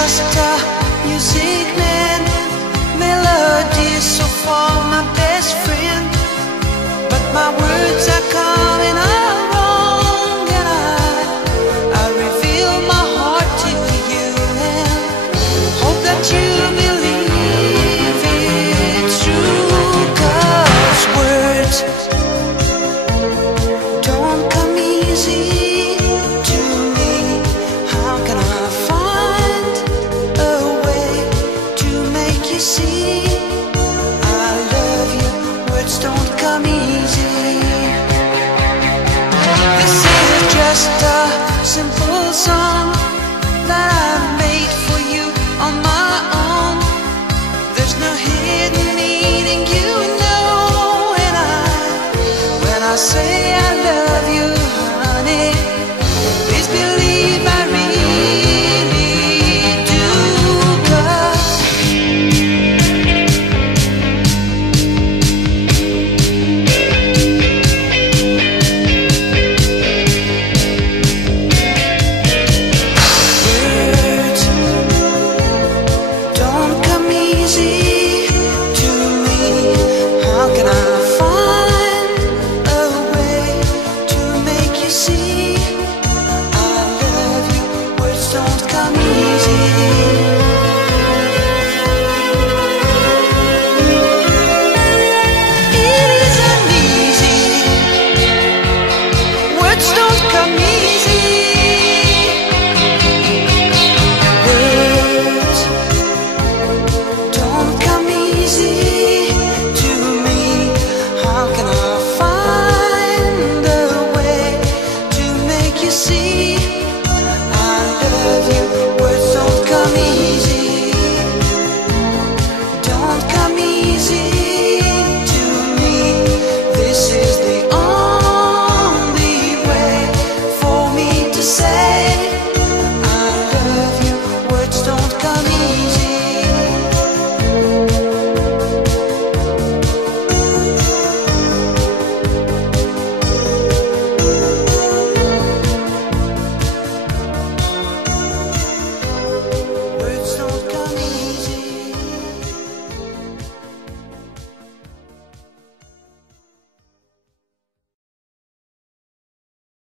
just a music man, melodies so for my best friend, but my words are coming out wrong, and I reveal my heart to you and hope that you believe it's true, 'cause words don't come easy to me. How can I find a way to make you see I love you? Words don't come easy. This is just a simple song that